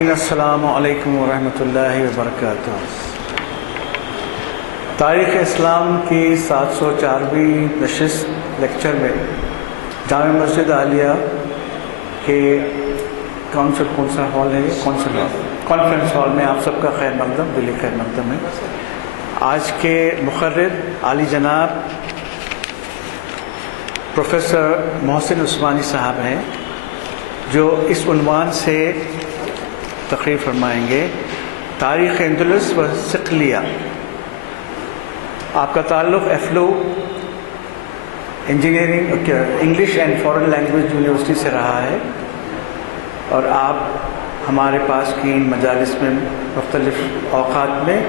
السلام علیکم ورحمۃ اللہ وبرکاتہ۔ تاریخ اسلام کی 704ویں نشست لیکچر میں جامع مسجد عالیہ کے کون سا ہال ہے کانفرنس ہال میں آپ سب کا خیر مقدم، دلی خیر مقدم ہے۔ آج کے مقرر عالی جناب پروفیسر محسن عثمانی صاحب ہیں، جو اس عنوان سے تقریر فرمائیں گے: تاریخ اندلس و صقلیہ۔ آپ کا تعلق EFLU engineering English and foreign language university سے رہا ہے، اور آپ ہمارے پاس کی ان مجالس میں مختلف اوقات میں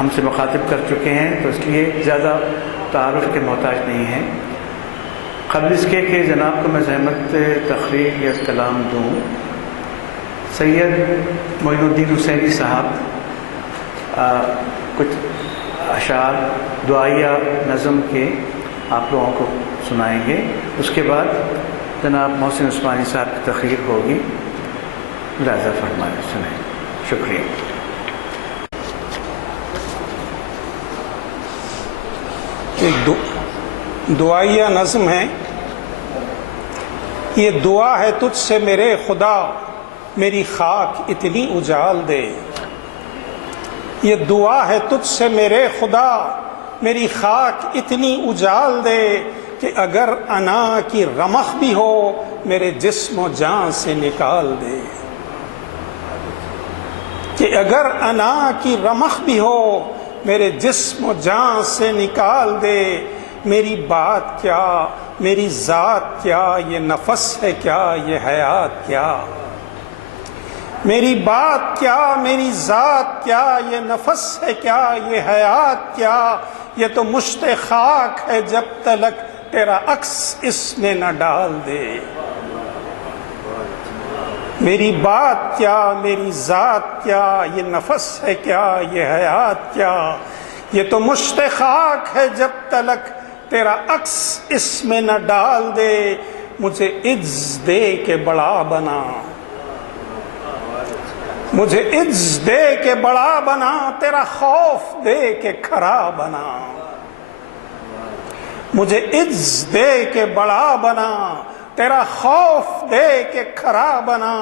ہم سے مخاطب کر چکے ہیں، تو اس لیے زیادہ تعارف کے محتاج نہیں ہیں۔ قبل اس کے کہ جناب کو میں زحمت تقریر یا کلام دوں، سید معین الدین حسینی صاحب کچھ اشعار دعائیہ نظم کے آپ لوگوں کو سنائیں گے۔ اس کے بعد جناب محسن عثمانی صاحب کی تقریر ہوگی، ملاحظہ فرمائیں، سنیں۔ شکریہ۔ ایک دعائیہ نظم ہے: یہ دعا ہے تجھ سے میرے خدا، میری خاک اتنی اجال دے۔ یہ دعا ہے تجھ سے میرے خدا، میری خاک اتنی اجال دے، کہ اگر انا کی رمق بھی ہو میرے جسم و جان سے نکال دے۔ کہ اگر انا کی رمق بھی ہو میرے جسم و جان سے نکال دے۔ میری بات کیا، میری ذات کیا، یہ نفس ہے کیا، یہ حیات کیا۔ میری بات کیا، میری ذات کیا، یہ نفس ہے کیا، یہ حیات کیا۔ یہ تو مشت خاک ہے جب تلک تیرا عکس اس میں نہ ڈال دے۔ میری بات کیا، میری ذات کیا، یہ نفس ہے کیا، یہ حیات کیا۔ یہ تو مشت خاک ہے جب تلک تیرا عکس اس میں نہ ڈال دے۔ مجھے عز دے کے بڑا بنا، مجھے عز دے کے بڑا بنا، تیرا خوف دے کے کھرا بنا۔ مجھے عز دے کے بڑا بنا، تیرا خوف دے کے کھرا بنا۔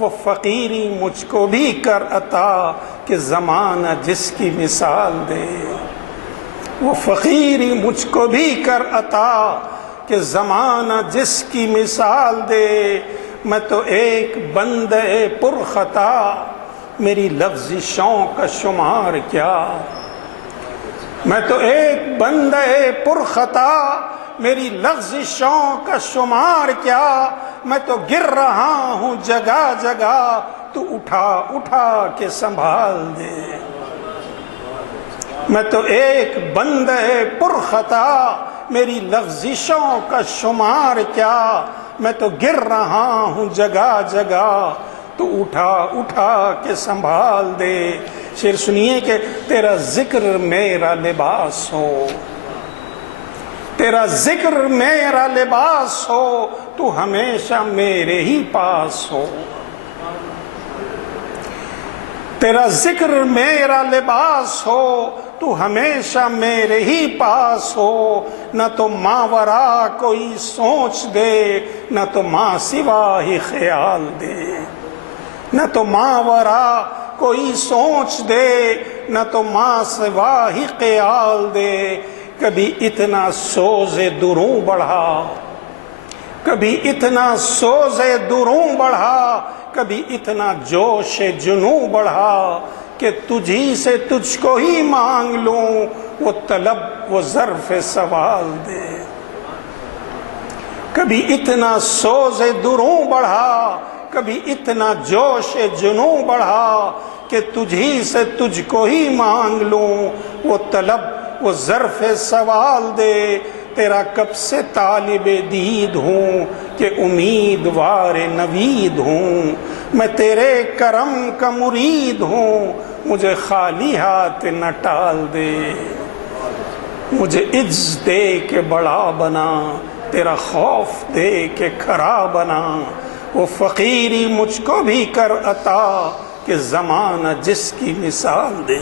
وہ فقیری مجھ کو بھی کر عطا کہ زمانہ جس کی مثال دے۔ وہ فقیری مجھ کو بھی کر عطا کہ زمانہ جس کی مثال دے۔ میں تو ایک بندے پرخطا، میری لفظشوں کا شمار کیا۔ میں تو ایک بندے پرخطا، میری لفظشوں کا شمار کیا۔ میں تو گر رہا ہوں جگہ جگہ، تو اٹھا اٹھا کے سنبھال دے۔ میں تو ایک بندے پرخطا، میری لفظشوں کا شمار کیا۔ میں تو گر رہا ہوں جگہ جگہ، تو اٹھا اٹھا کے سنبھال دے۔ شعر سنیے کہ تیرا ذکر میرا لباس ہو، تیرا ذکر میرا لباس ہو، تو ہمیشہ میرے ہی پاس ہو۔ تیرا ذکر میرا لباس ہو، تو ہمیشہ میرے ہی پاس ہو۔ نہ تو ماورا کوئی سوچ دے، نہ تو ماں سوا ہی خیال دے۔ نہ تو ماورا کوئی سوچ دے، نہ تو ماں سوا ہی خیال دے۔ کبھی اتنا سوز دروں بڑھا، کبھی اتنا سوز دروں بڑھا، کبھی اتنا جوش جنوں بڑھا، کہ تجھی سے تجھ کو ہی مانگ لوں، وہ طلب وہ ظرف سوال دے۔ کبھی اتنا سوز دروں بڑھا، کبھی اتنا جوش جنوں بڑھا، کہ تجھی سے تجھ کو ہی مانگ لوں، وہ طلب وہ ظرف سوال دے۔ تیرا کب سے طالب دید ہوں کہ امیدوار نوید ہوں۔ میں تیرے کرم کا مرید ہوں، مجھے خالی ہاتھ نہ ٹال دے۔ مجھے عز دے کے بڑا بنا، تیرا خوف دے کے کھرا بنا۔ وہ فقیری مجھ کو بھی کر عطا کہ زمانہ جس کی مثال دے۔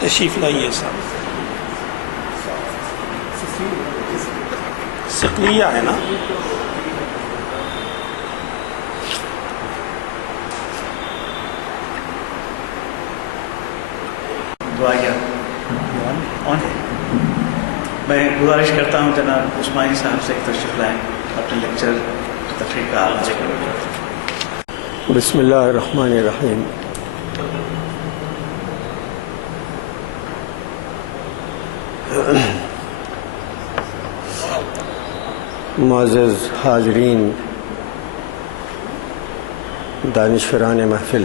تشریف لائیے صاحب، سقلیہ ہے نا؟ دعائیہ میں گزارش کرتا ہوں جناب عثمانی صاحب سے ایک تشریف لائیں، اپنے لیکچر تقریر کا آغاز کریں۔ بسم اللہ الرحمن الرحیم۔ معزز حاضرین، دانشوران محفل،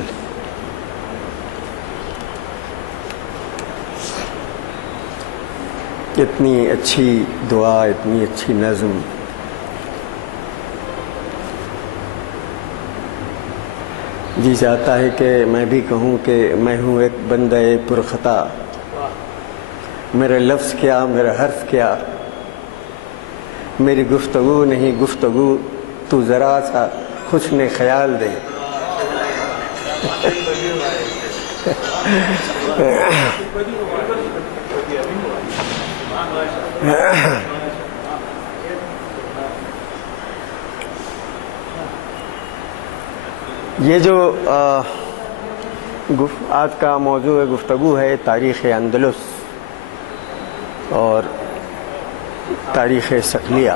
اتنی اچھی دعا، اتنی اچھی نظم جی چاہتا ہے کہ میں بھی کہوں کہ میں ہوں ایک بندہ پرخطا، میرا لفظ کیا، میرا حرف کیا، میری گفتگو نہیں گفتگو، تو ذرا سا حسن خیال دے۔ یہ جو آج کا موضوع گفتگو ہے تاریخ اندلس اور تاریخ صقلیہ۔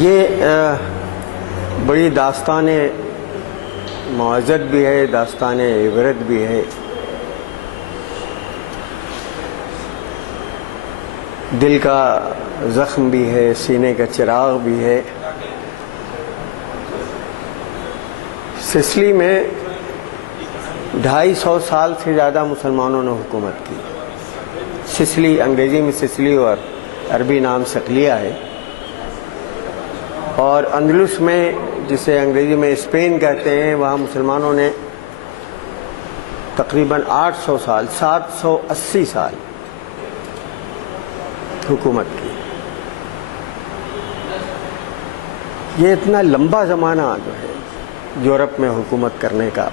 یہ بڑی داستان معزت بھی ہے، داستان عبرت بھی ہے، دل کا زخم بھی ہے، سینے کا چراغ بھی ہے۔ سسلی میں 250 سال سے زیادہ مسلمانوں نے حکومت کی۔ سسلی انگریزی میں سسلی اور عربی نام صقلیہ ہے، اور اندلس میں جسے انگریزی میں اسپین کہتے ہیں، وہاں مسلمانوں نے تقریباً 800 سال 780 سال حکومت کی۔ یہ اتنا لمبا زمانہ جو ہے یورپ میں حکومت کرنے کا،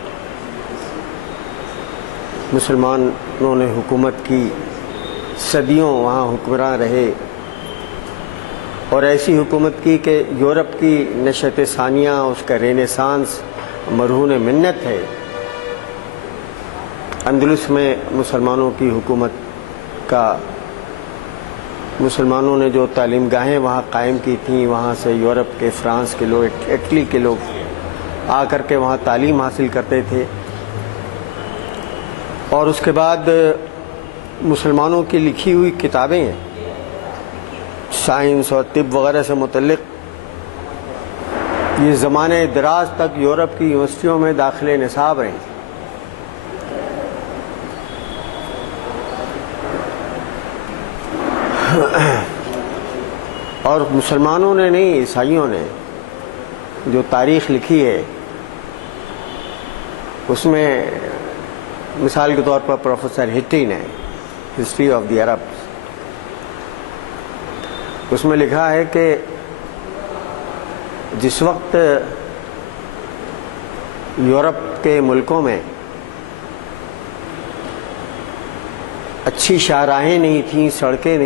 مسلمانوں نے حکومت کی، صدیوں وہاں حکمراں رہے، اور ایسی حکومت کی کہ یورپ کی نشأت ثانیہ، اس کا رینیسانس مرہون منت ہے۔ اندلس میں مسلمانوں کی حکومت کا، مسلمانوں نے جو تعلیم گاہیں وہاں قائم کی تھیں، وہاں سے یورپ کے، فرانس کے لوگ، اٹلی کے لوگ آ کر کے وہاں تعلیم حاصل کرتے تھے، اور اس کے بعد مسلمانوں کی لکھی ہوئی کتابیں ہیں سائنس اور طب وغیرہ سے متعلق، یہ زمانے دراز تک یورپ کی یونیورسٹیوں میں داخلے نصاب رہیں۔ اور مسلمانوں نے نہیں، عیسائیوں نے جو تاریخ لکھی ہے، اس میں مثال کے طور پر پروفیسر ہٹی نے ہسٹری آف دی عرب، اس میں لکھا ہے کہ جس وقت یورپ کے ملکوں میں اچھی شاہراہیں نہیں تھیں، سڑکیں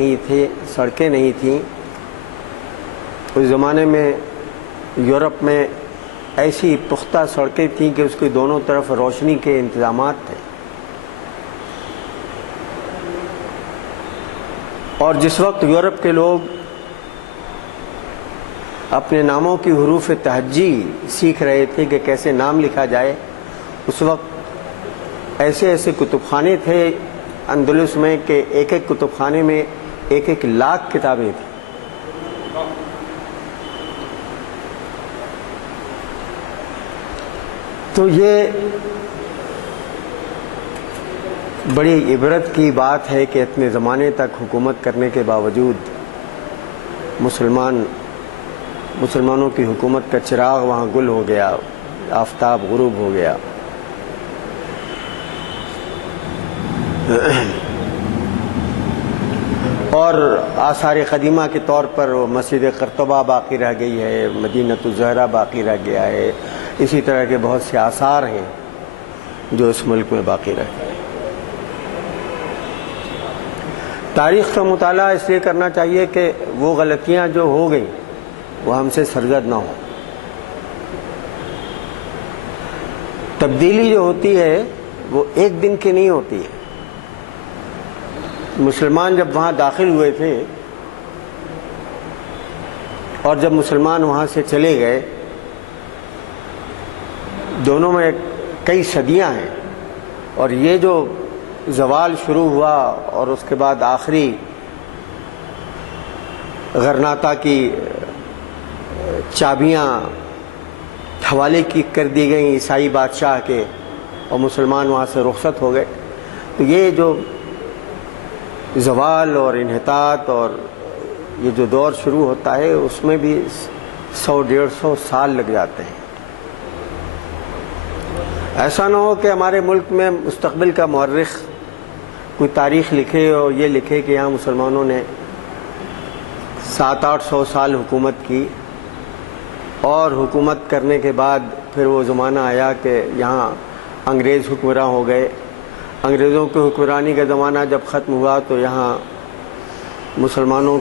نہیں تھیں، اس زمانے میں یورپ میں ایسی پختہ سڑکیں تھیں کہ اس کی دونوں طرف روشنی کے انتظامات تھے، اور جس وقت یورپ کے لوگ اپنے ناموں کی حروف تہجی سیکھ رہے تھے کہ کیسے نام لکھا جائے، اس وقت ایسے ایسے کتب خانے تھے اندلس میں کہ ایک ایک کتب خانے میں 1 لاکھ کتابیں تھیں۔ تو یہ بڑی عبرت کی بات ہے کہ اتنے زمانے تک حکومت کرنے کے باوجود مسلمانوں کی حکومت کا چراغ وہاں گل ہو گیا، آفتاب غروب ہو گیا۔ اور آثار قدیمہ کے طور پر وہ مسجد قرطبہ باقی رہ گئی ہے، مدینہ الزہرا باقی رہ گیا ہے، اسی طرح کے بہت سے آثار ہیں جو اس ملک میں باقی رہ گئے۔ تاریخ کا مطالعہ اس لیے کرنا چاہیے کہ وہ غلطیاں جو ہو گئیں وہ ہم سے سرزد نہ ہوں۔ تبدیلی جو ہوتی ہے وہ ایک دن کی نہیں ہوتی ہے۔ مسلمان جب وہاں داخل ہوئے تھے اور جب مسلمان وہاں سے چلے گئے، دونوں میں کئی صدیاں ہیں، اور یہ جو زوال شروع ہوا اور اس کے بعد آخری غرناطہ کی چابیاں حوالے کر دی گئیں عیسائی بادشاہ کے اور مسلمان وہاں سے رخصت ہو گئے، تو یہ جو زوال اور انحطاط اور یہ جو دور شروع ہوتا ہے اس میں بھی 100-150 سال لگ جاتے ہیں۔ ایسا نہ ہو کہ ہمارے ملک میں مستقبل کا مورخ کوئی تاریخ لکھے اور یہ لکھے کہ یہاں مسلمانوں نے 700-800 سال حکومت کی، اور حکومت کرنے کے بعد پھر وہ زمانہ آیا کہ یہاں انگریز حکمراں ہو گئے۔ انگریزوں کی حکمرانی کا زمانہ جب ختم ہوا تو یہاں مسلمانوں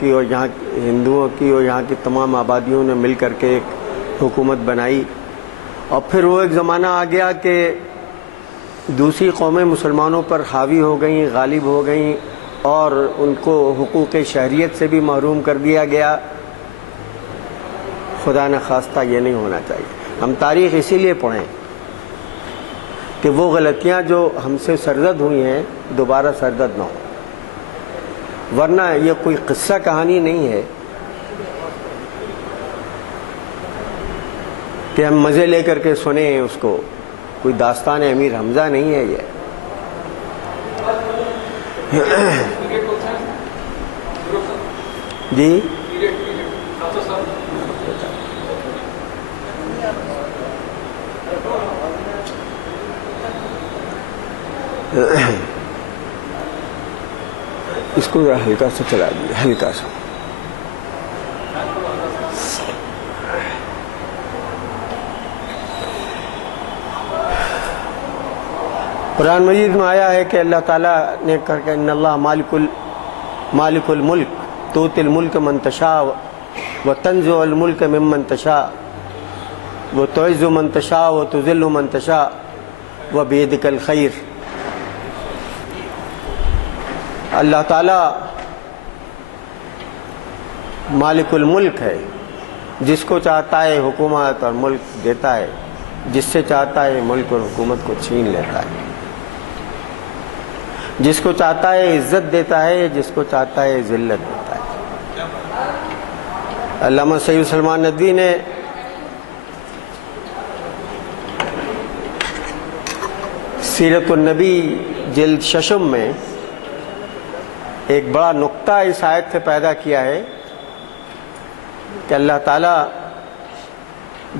کی اور یہاں ہندوؤں کی اور یہاں کی تمام آبادیوں نے مل کر کے ایک حکومت بنائی، اور پھر وہ ایک زمانہ آ گیا کہ دوسری قومیں مسلمانوں پر حاوی ہو گئیں، غالب ہو گئیں، اور ان کو حقوق شہریت سے بھی محروم کر دیا گیا۔ خدا نخواستہ یہ نہیں ہونا چاہیے۔ ہم تاریخ اسی لیے پڑھیں کہ وہ غلطیاں جو ہم سے سرزد ہوئی ہیں دوبارہ سرزد نہ ہوں، ورنہ یہ کوئی قصہ کہانی نہیں ہے کہ ہم مزے لے کر کے سنیں اس کو، کوئی داستان امیر حمزہ نہیں ہے یہ۔ جی اس کو ذرا ہلکا سا چلا دیجیے، ہلکا سا۔ قرآن مجید میں آیا ہے کہ اللہ تعالیٰ نے کہا کہ ان اللہ مالک الملک تؤتی الملک من تشاء وتنزع الملک ممن تشاء وتعز من تشاء وتذل من تشاء وبیدک الخیر۔ اللہ تعالیٰ مالک الملک ہے، جس کو چاہتا ہے حکومت اور ملک دیتا ہے، جس سے چاہتا ہے ملک اور حکومت کو چھین لیتا ہے، جس کو چاہتا ہے عزت دیتا ہے، جس کو چاہتا ہے ذلت دیتا ہے۔ علامہ سید سلمان ندوی نے سیرت النبی جلد 6 میں ایک بڑا نقطہ اس آیت سے پیدا کیا ہے کہ اللہ تعالیٰ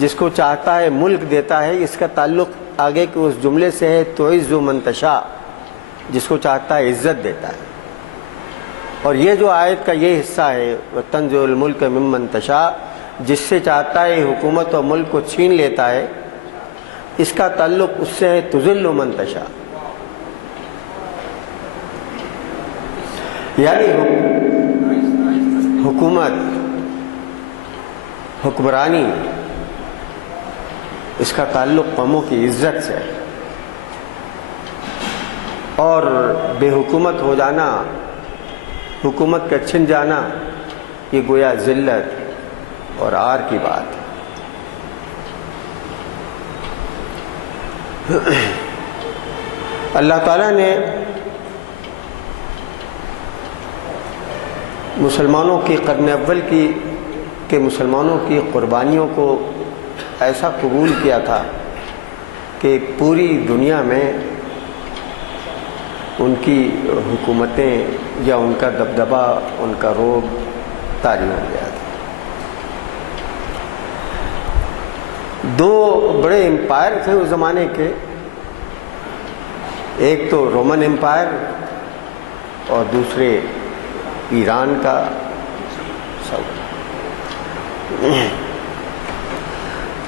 جس کو چاہتا ہے ملک دیتا ہے، اس کا تعلق آگے کے اس جملے سے ہے تعز من تشاء، جس کو چاہتا ہے عزت دیتا ہے۔ اور یہ جو آیت کا یہ حصہ ہے وتنزع الملک ممن تشاء، جس سے چاہتا ہے حکومت اور ملک کو چھین لیتا ہے، اس کا تعلق اس سے ہے تذل من تشاء، یعنی حکومت، حکمرانی، اس کا تعلق قوموں کی عزت سے ہے، اور بے حکومت ہو جانا، حکومت کا چھن جانا، یہ گویا ذلت اور عار کی بات ہے۔ اللہ تعالیٰ نے مسلمانوں کی قرن اول کے مسلمانوں کی قربانیوں کو ایسا قبول کیا تھا کہ پوری دنیا میں ان کی حکومتیں یا ان کا دبدبا، ان کا رعب طاری ہو گیا تھا۔ دو بڑے امپائر تھے اس زمانے کے، ایک تو رومن امپائر اور دوسرے ایران کا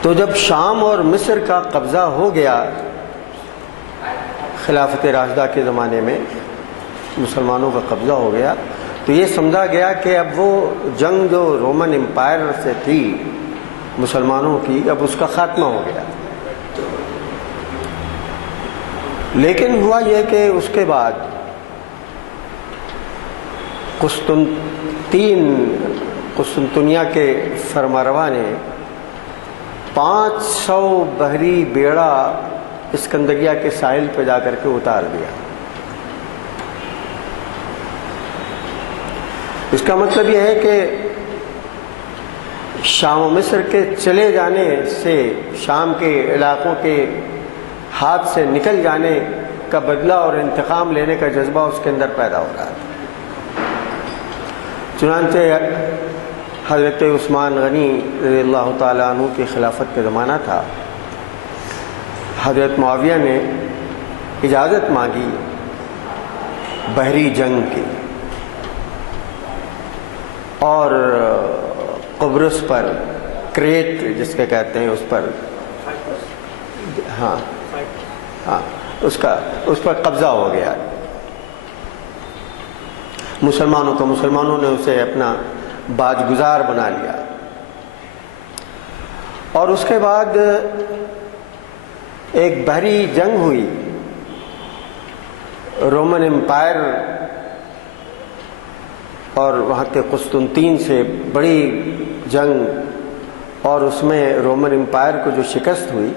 تو جب شام اور مصر کا قبضہ ہو گیا خلافت راشدہ کے زمانے میں، مسلمانوں کا قبضہ ہو گیا، تو یہ سمجھا گیا کہ اب وہ جنگ جو رومن امپائر سے تھی مسلمانوں کی، اب اس کا خاتمہ ہو گیا۔ لیکن ہوا یہ کہ اس کے بعد قسطنطنیہ کے فرمانروا نے 500 بحری بیڑا اسکندریہ کے ساحل پہ جا کر کے اتار دیا۔ اس کا مطلب یہ ہے کہ شام و مصر کے چلے جانے سے، شام کے علاقوں کے ہاتھ سے نکل جانے کا بدلہ اور انتقام لینے کا جذبہ اس کے اندر پیدا ہو رہا تھا۔ چنانچہ حضرت عثمان غنی رضی اللہ تعالیٰ عنہ کی خلافت کا زمانہ تھا، حضرت معاویہ نے اجازت مانگی بحری جنگ کی، اور قبرص پر، کریٹ جس کے کہتے ہیں، اس پر اس پر قبضہ ہو گیا مسلمانوں نے اسے اپنا باج گزار بنا لیا۔ اور اس کے بعد ایک بحری جنگ ہوئی، رومن امپائر اور وہاں کے قسطنطین سے بڑی جنگ، اور اس میں رومن امپائر کو جو شکست ہوئی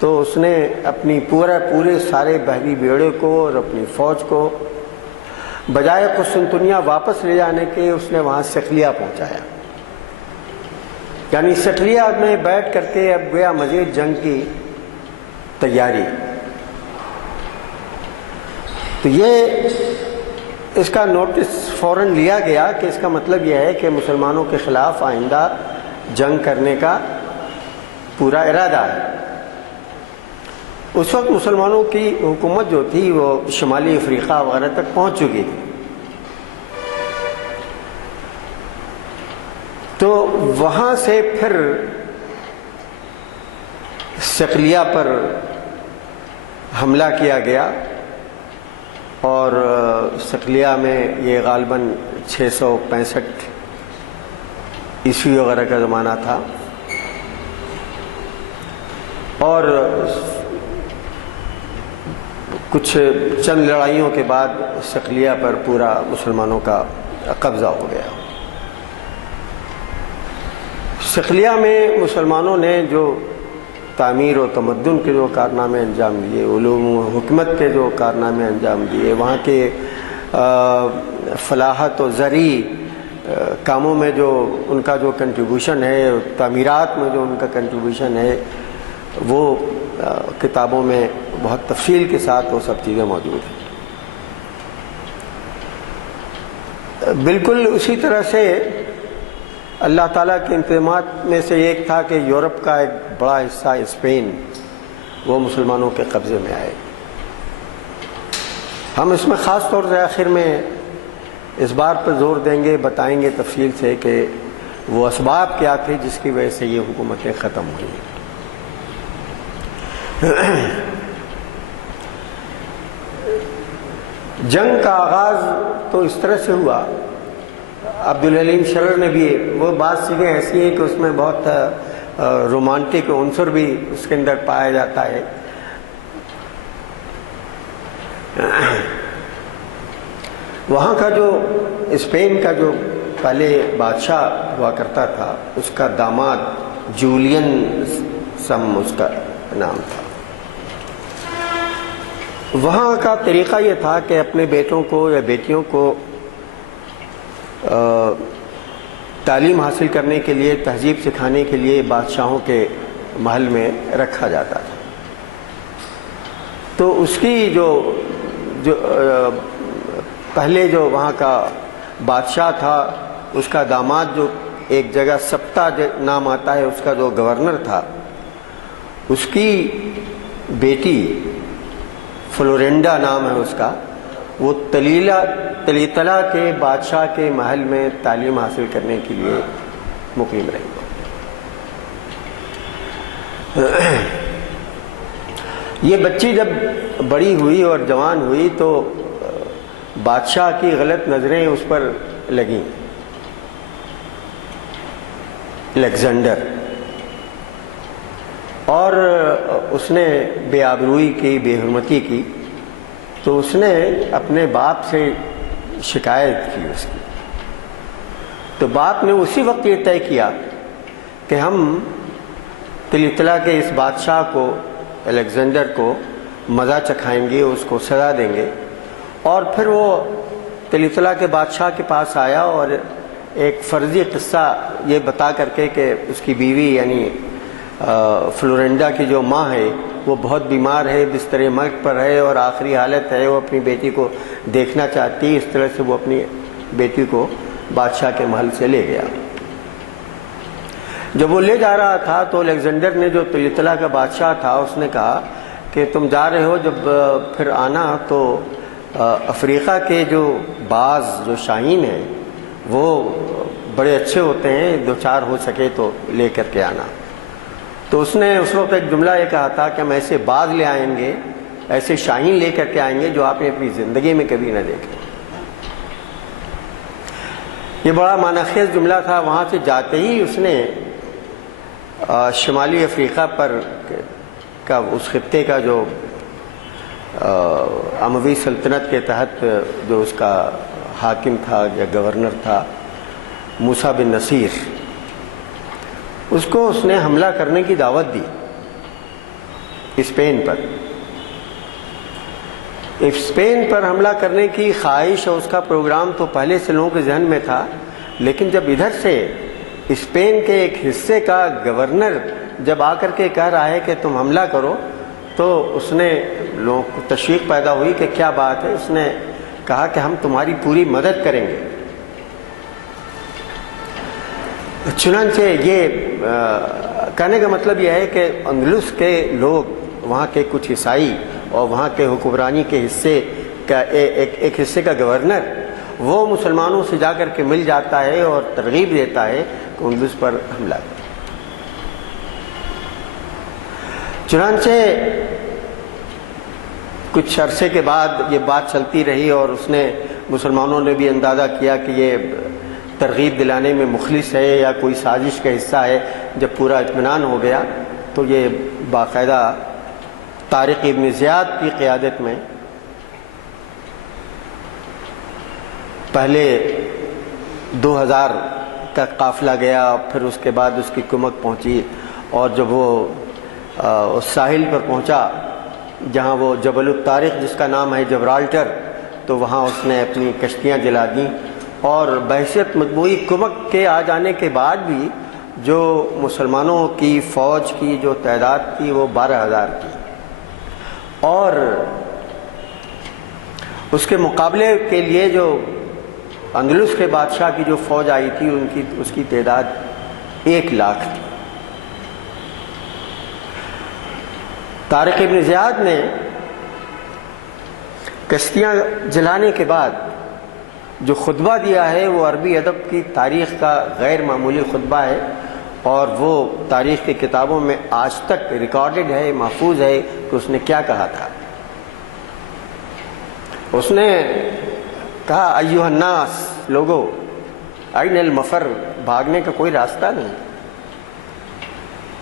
تو اس نے اپنی پورے سارے بحری بیڑے کو اور اپنی فوج کو بجائے قسطنطنیہ واپس لے جانے کے اس نے وہاں صقلیہ پہنچایا، یعنی صقلیہ میں بیٹھ کر کے اب گیا مزید جنگ کی تیاری۔ تو یہ اس کا نوٹس فوراً لیا گیا کہ اس کا مطلب یہ ہے کہ مسلمانوں کے خلاف آئندہ جنگ کرنے کا پورا ارادہ ہے۔ اس وقت مسلمانوں کی حکومت جو تھی وہ شمالی افریقہ وغیرہ تک پہنچ چکی تھی، تو وہاں سے پھر صقلیہ پر حملہ کیا گیا، اور صقلیہ میں یہ غالباً 665 عیسوی وغیرہ کا زمانہ تھا، اور کچھ چند لڑائیوں کے بعد صقلیہ پر پورا مسلمانوں کا قبضہ ہو گیا۔ صقلیہ میں مسلمانوں نے جو تعمیر و تمدن کے جو کارنامے انجام دیے، علوم و حکمت کے جو کارنامے انجام دیے، وہاں کے فلاحت و زرعی کاموں میں جو ان کا جو کنٹریبیوشن ہے، تعمیرات میں جو ان کا کنٹریبیوشن ہے، وہ کتابوں میں بہت تفصیل کے ساتھ وہ سب چیزیں موجود ہیں۔ بالکل اسی طرح سے اللہ تعالیٰ کے انتظامات میں سے ایک تھا کہ یورپ کا ایک بڑا حصہ اسپین وہ مسلمانوں کے قبضے میں آئے۔ ہم اس میں خاص طور سے آخر میں اس بات پر زور دیں گے، بتائیں گے تفصیل سے کہ وہ اسباب کیا تھے جس کی وجہ سے یہ حکومتیں ختم ہوئیں۔ جنگ کا آغاز تو اس طرح سے ہوا، عبدالحلیم شرر نے بھی وہ بعض چیزیں ایسی ہیں کہ اس میں بہت رومانٹک عنصر بھی اس کے اندر پایا جاتا ہے۔ وہاں کا جو اسپین کا جو پہلے بادشاہ ہوا کرتا تھا، اس کا داماد جولین سم اس کا نام تھا۔ وہاں کا طریقہ یہ تھا کہ اپنے بیٹوں کو یا بیٹیوں کو تعلیم حاصل کرنے کے لیے، تہذیب سکھانے کے لیے بادشاہوں کے محل میں رکھا جاتا تھا۔ تو اس کی جو پہلے جو وہاں کا بادشاہ تھا اس کا داماد جو ایک جگہ سپتا نام آتا ہے اس کا جو گورنر تھا، اس کی بیٹی فلورینڈا نام ہے اس کا، وہ تلیتلا کے بادشاہ کے محل میں تعلیم حاصل کرنے کے لیے مقیم رہی۔ یہ بچی جب بڑی ہوئی اور جوان ہوئی تو بادشاہ کی غلط نظریں اس پر لگیں۔ الیگزینڈر، اور اس نے بے آبروئی کی، بے حرمتی کی، تو اس نے اپنے باپ سے شکایت کی اس کی۔ تو باپ نے اسی وقت یہ طے کیا کہ ہم تلیتلا کے اس بادشاہ کو، الیگزینڈر کو مزہ چکھائیں گے، اس کو سزا دیں گے۔ اور پھر وہ تلیتلا کے بادشاہ کے پاس آیا اور ایک فرضی قصہ یہ بتا کر کے کہ اس کی بیوی یعنی فلورینڈا کی جو ماں ہے وہ بہت بیمار ہے، بستر مرگ پر ہے اور آخری حالت ہے، وہ اپنی بیٹی کو دیکھنا چاہتی۔ اس طرح سے وہ اپنی بیٹی کو بادشاہ کے محل سے لے گیا۔ جب وہ لے جا رہا تھا تو الیگزینڈر نے، جو تلیتلا کا بادشاہ تھا، اس نے کہا کہ تم جا رہے ہو، جب پھر آنا تو افریقہ کے جو باز جو شاہین ہیں وہ بڑے اچھے ہوتے ہیں، دو چار ہو سکے تو لے کر کے آنا۔ تو اس نے اس وقت ایک جملہ یہ کہا تھا کہ ہم ایسے باز لے آئیں گے، ایسے شاہین لے کر کے آئیں گے جو آپ نے اپنی زندگی میں کبھی نہ دیکھے۔ یہ بڑا معنی خیز جملہ تھا۔ وہاں سے جاتے ہی اس نے شمالی افریقہ پر کا اس خطے کا جو اموی سلطنت کے تحت جو اس کا حاکم تھا یا گورنر تھا، موسیٰ بن نصیر، اس کو اس نے حملہ کرنے کی دعوت دی اسپین پر۔ اسپین پر حملہ کرنے کی خواہش اور اس کا پروگرام تو پہلے سے لوگوں کے ذہن میں تھا، لیکن جب ادھر سے اسپین کے ایک حصے کا گورنر جب آ کر کے کہہ رہا ہے کہ تم حملہ کرو، تو اس نے لوگوں کو تشویق پیدا ہوئی کہ کیا بات ہے۔ اس نے کہا کہ ہم تمہاری پوری مدد کریں گے۔ چنانچہ یہ کہنے کا مطلب یہ ہے کہ اندلس کے لوگ، وہاں کے کچھ عیسائی اور وہاں کے حکمرانی کے حصے کا ایک حصے کا گورنر، وہ مسلمانوں سے جا کر کے مل جاتا ہے اور ترغیب دیتا ہے کہ اندلس پر حملہ کرے۔ چنانچہ کچھ عرصے کے بعد یہ بات چلتی رہی اور اس نے، مسلمانوں نے بھی اندازہ کیا کہ یہ ترغیب دلانے میں مخلص ہے یا کوئی سازش کا حصہ ہے۔ جب پورا اطمینان ہو گیا تو یہ باقاعدہ طارق ابن زیاد کی قیادت میں پہلے 2000 کا قافلہ گیا، پھر اس کے بعد اس کی کمک پہنچی، اور جب وہ اس ساحل پر پہنچا جہاں وہ جبل الطارق جس کا نام ہے جبرالٹر، تو وہاں اس نے اپنی کشتیاں جلا دیں، اور بحیثیت مجموعی کمک کے آ جانے کے بعد بھی جو مسلمانوں کی فوج کی جو تعداد تھی وہ 12,000 تھی، اور اس کے مقابلے کے لیے جو اندلس کے بادشاہ کی جو فوج آئی تھی اس کی تعداد 1,00,000 تھی۔ طارق ابن زیاد نے کشتیاں جلانے کے بعد جو خطبہ دیا ہے وہ عربی ادب کی تاریخ کا غیر معمولی خطبہ ہے، اور وہ تاریخ کی کتابوں میں آج تک ریکارڈڈ ہے، محفوظ ہے کہ اس نے کیا کہا تھا۔ اس نے کہا ایھا الناس، لوگو، این المفر، بھاگنے کا کوئی راستہ نہیں،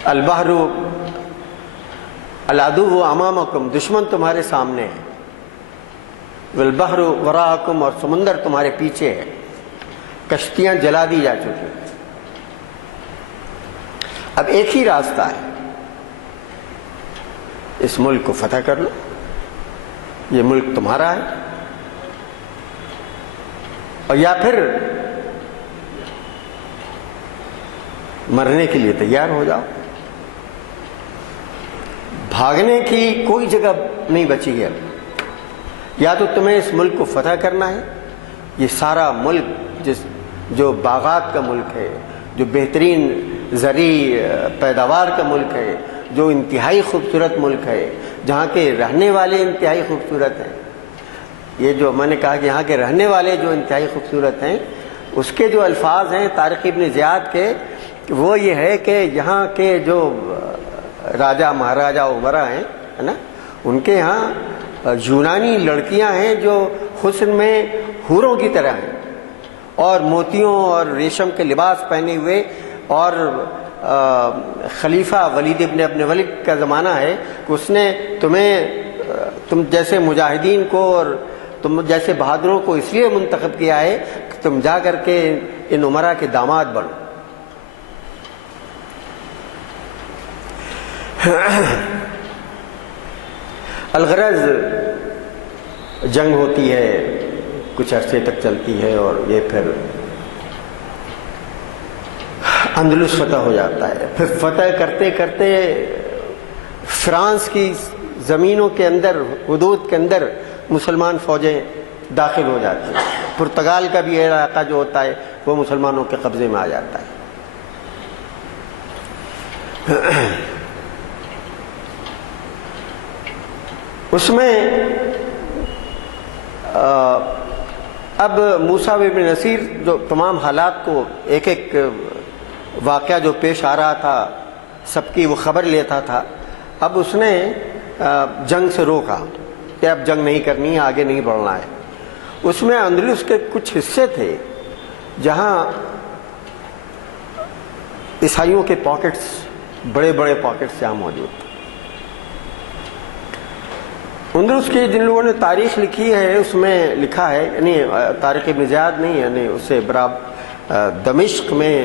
البحر العدو امامکم، دشمن تمہارے سامنے ہے، والبحر وراءکم، اور سمندر تمہارے پیچھے ہے، کشتیاں جلا دی جا چکی ہیں، اب ایک ہی راستہ ہے، اس ملک کو فتح کر لو، یہ ملک تمہارا ہے، اور یا پھر مرنے کے لیے تیار ہو جاؤ۔ بھاگنے کی کوئی جگہ نہیں بچی ہے، یا تو تمہیں اس ملک کو فتح کرنا ہے یہ سارا ملک جو باغات کا ملک ہے، جو بہترین زرعی پیداوار کا ملک ہے، جو انتہائی خوبصورت ملک ہے، جہاں کے رہنے والے انتہائی خوبصورت ہیں، یہ جو میں نے کہا کہ یہاں کے رہنے والے جو انتہائی خوبصورت ہیں، اس کے جو الفاظ ہیں طارق ابن زیاد کے، وہ یہ ہے کہ یہاں کے جو راجہ مہاراجہ عمرا ہیں نا، ان کے یہاں یونانی لڑکیاں ہیں جو حسن میں حوروں کی طرح ہیں، اور موتیوں اور ریشم کے لباس پہنے ہوئے، اور خلیفہ ولید ابن ولید کا زمانہ ہے کہ اس نے تم جیسے مجاہدین کو اور تم جیسے بہادروں کو اس لیے منتخب کیا ہے کہ تم جا کر کے ان عمرا کے داماد بنو۔ الغرض جنگ ہوتی ہے، کچھ عرصے تک چلتی ہے، اور یہ پھر اندلس فتح ہو جاتا ہے۔ پھر فتح کرتے کرتے فرانس کی زمینوں کے اندر، حدود کے اندر مسلمان فوجیں داخل ہو جاتی ہیں۔ پرتگال کا بھی علاقہ جو ہوتا ہے وہ مسلمانوں کے قبضے میں آ جاتا ہے۔ اس میں اب موسیٰ بن نصیر جو تمام حالات کو ایک ایک واقعہ جو پیش آ رہا تھا سب کی وہ خبر لیتا تھا، اب اس نے جنگ سے روکا کہ اب جنگ نہیں کرنی ہے، آگے نہیں بڑھنا ہے۔ اس میں اندلس کے کچھ حصے تھے جہاں عیسائیوں کے پاکٹس، بڑے بڑے پاکٹس جہاں موجود تھے۔ اندلس کی جن لوگوں نے تاریخ لکھی ہے اس میں لکھا ہے، یعنی طارق ابن زیاد نہیں، یعنی اسے دمشق میں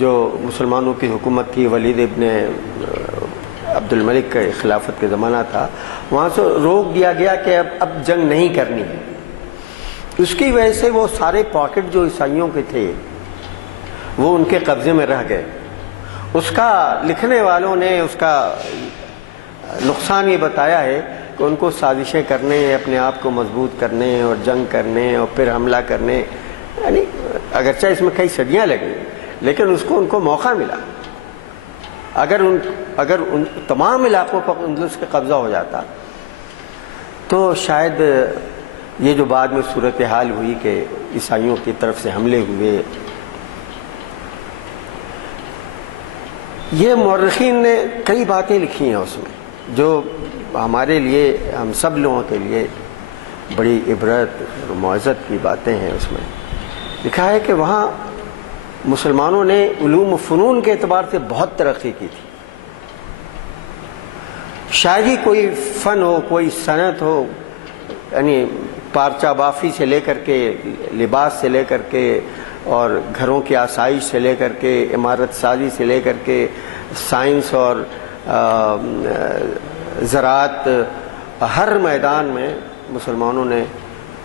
جو مسلمانوں کی حکومت تھی، ولید ابن عبد الملک کے خلافت کے زمانہ تھا، وہاں سے روک دیا گیا کہ اب جنگ نہیں کرنی ہے۔ اس کی وجہ سے وہ سارے پاکٹ جو عیسائیوں کے تھے وہ ان کے قبضے میں رہ گئے۔ اس کا لکھنے والوں نے اس کا نقصان یہ بتایا ہے کہ ان کو سازشیں کرنے، اپنے آپ کو مضبوط کرنے اور جنگ کرنے اور پھر حملہ کرنے، یعنی اگرچہ اس میں کئی صدیاں لگیں لیکن اس کو ان کو موقع ملا۔ اگر ان تمام علاقوں پر اندلس کا قبضہ ہو جاتا تو شاید یہ جو بعد میں صورتحال ہوئی کہ عیسائیوں کی طرف سے حملے ہوئے، یہ مورخین نے کئی باتیں لکھی ہیں اس میں جو ہمارے لیے، ہم سب لوگوں کے لیے بڑی عبرت اور معزت کی باتیں ہیں۔ اس میں لکھا ہے کہ وہاں مسلمانوں نے علوم و فنون کے اعتبار سے بہت ترقی کی تھی۔ شاید ہی کوئی فن ہو، کوئی صنعت ہو، یعنی پارچہ بافی سے لے کر کے، لباس سے لے کر کے، اور گھروں کی آسائش سے لے کر کے، عمارت سازی سے لے کر کے، سائنس اور زراعت، ہر میدان میں مسلمانوں نے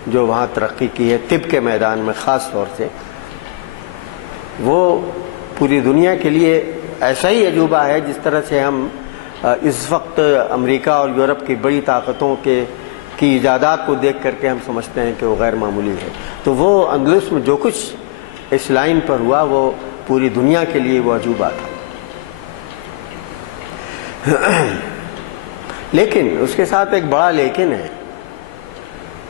جو وہاں ترقی کی ہے، طب کے میدان میں خاص طور سے، وہ پوری دنیا کے لیے ایسا ہی عجوبہ ہے جس طرح سے ہم اس وقت امریکہ اور یورپ کی بڑی طاقتوں کی ایجادات کو دیکھ کر کے ہم سمجھتے ہیں کہ وہ غیر معمولی ہے۔ تو وہ اندلس میں جو کچھ اس لائن پر ہوا وہ پوری دنیا کے لیے وہ عجوبہ تھا۔ لیکن اس کے ساتھ ایک بڑا لیکن ہے،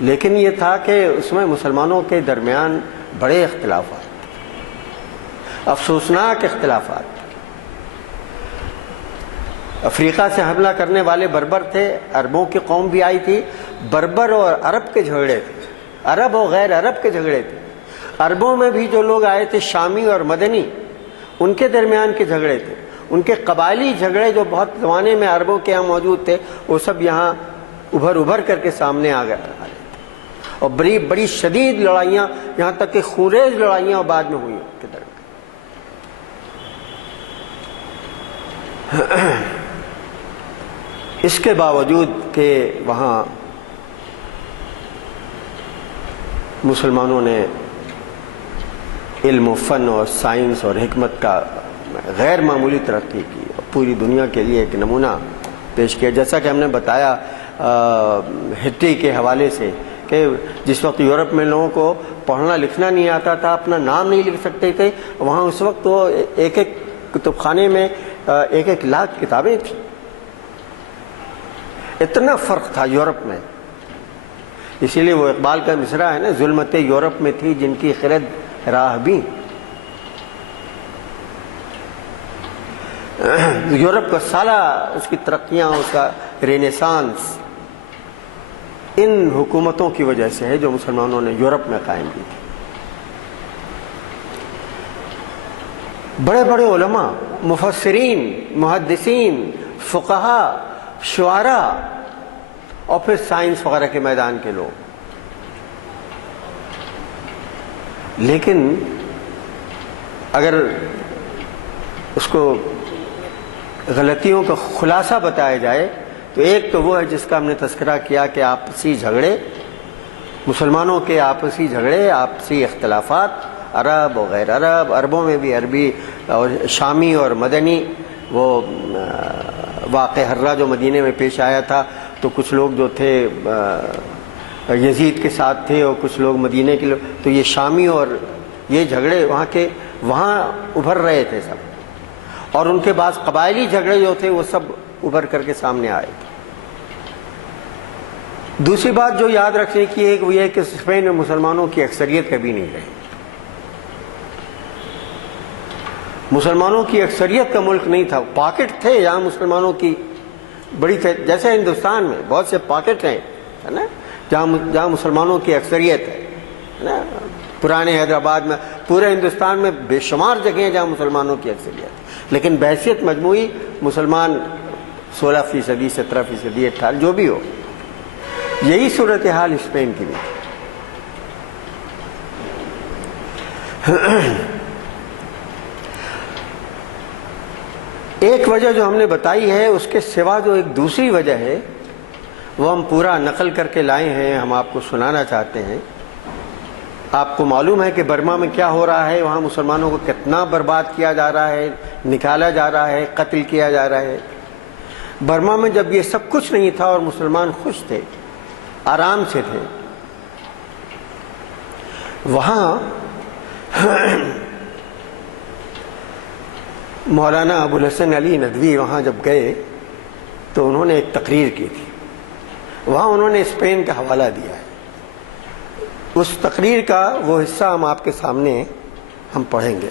لیکن یہ تھا کہ اس میں مسلمانوں کے درمیان بڑے اختلافات، افسوسناک اختلافات۔ افریقہ سے حملہ کرنے والے بربر تھے، عربوں کی قوم بھی آئی تھی، بربر اور عرب کے جھگڑے تھے، عرب اور غیر عرب کے جھگڑے تھے۔ عربوں میں بھی جو لوگ آئے تھے شامی اور مدنی، ان کے درمیان کے جھگڑے تھے، ان کے قبائلی جھگڑے جو بہت زمانے میں عربوں کے یہاں موجود تھے وہ سب یہاں ابھر کر کے سامنے آ گئے تھے، اور بڑی شدید لڑائیاں، یہاں تک کہ خونریز لڑائیاں بعد میں ہوئی ان کے درمیان۔ اس کے باوجود کہ وہاں مسلمانوں نے علم و فن اور سائنس اور حکمت کا غیر معمولی ترقی کی، پوری دنیا کے لیے ایک نمونہ پیش کیا۔ جیسا کہ ہم نے بتایا ہٹری کے حوالے سے کہ جس وقت یورپ میں لوگوں کو پڑھنا لکھنا نہیں آتا تھا، اپنا نام نہیں لکھ سکتے تھے، وہاں اس وقت وہ ایک ایک کتب خانے میں 1-1 لاکھ کتابیں تھیں. اتنا فرق تھا یورپ میں. اسی لیے وہ اقبال کا مصرع ہے نا، ظلمت یورپ میں تھی جن کی خرد راہ بھی. یورپ کا سالہ اس کی ترقیاں، اس کا رینیسانس ان حکومتوں کی وجہ سے ہے جو مسلمانوں نے یورپ میں قائم کی تھی. بڑے بڑے علماء، مفسرین، محدثین، فقہا، شعراء اور پھر سائنس وغیرہ کے میدان کے لوگ. لیکن اگر اس کو غلطیوں کا خلاصہ بتایا جائے تو ایک تو وہ ہے جس کا ہم نے تذکرہ کیا کہ آپسی جھگڑے، مسلمانوں کے آپسی جھگڑے، آپسی اختلافات، عرب و غیر عرب، عربوں میں بھی عربی اور شامی اور مدنی. وہ واقع حرہ جو مدینے میں پیش آیا تھا تو کچھ لوگ جو تھے یزید کے ساتھ تھے اور کچھ لوگ مدینے کے لوگ، تو یہ شامی اور یہ جھگڑے وہاں ابھر رہے تھے سب. اور ان کے بعض قبائلی جھگڑے جو تھے وہ سب ابھر کر کے سامنے آئے تھے. دوسری بات جو یاد رکھنے کی ہے وہ یہ کہ اسپین میں مسلمانوں کی اکثریت کبھی نہیں رہی. مسلمانوں کی اکثریت کا ملک نہیں تھا. پاکٹ تھے یہاں مسلمانوں کی بڑی تھے، جیسے ہندوستان میں بہت سے پاکٹ ہیں ہے نا جہاں مسلمانوں کی اکثریت ہے نا. پرانے حیدرآباد میں، پورے ہندوستان میں بے شمار جگہیں ہیں جہاں مسلمانوں کی اکثریت، لیکن بحیثیت مجموعی مسلمان 16%، 17%، 18% جو بھی ہو. یہی صورتحال اسپین کی بھی. ایک وجہ جو ہم نے بتائی ہے، اس کے سوا جو ایک دوسری وجہ ہے وہ ہم پورا نقل کر کے لائے ہیں، ہم آپ کو سنانا چاہتے ہیں. آپ کو معلوم ہے کہ برما میں کیا ہو رہا ہے، وہاں مسلمانوں کو کتنا برباد کیا جا رہا ہے، نکالا جا رہا ہے، قتل کیا جا رہا ہے. برما میں جب یہ سب کچھ نہیں تھا اور مسلمان خوش تھے، آرام سے تھے، وہاں مولانا ابوالحسن علی ندوی وہاں جب گئے تو انہوں نے ایک تقریر کی تھی. وہاں انہوں نے اسپین کا حوالہ دیا ہے. اس تقریر کا وہ حصہ ہم آپ کے سامنے ہم پڑھیں گے.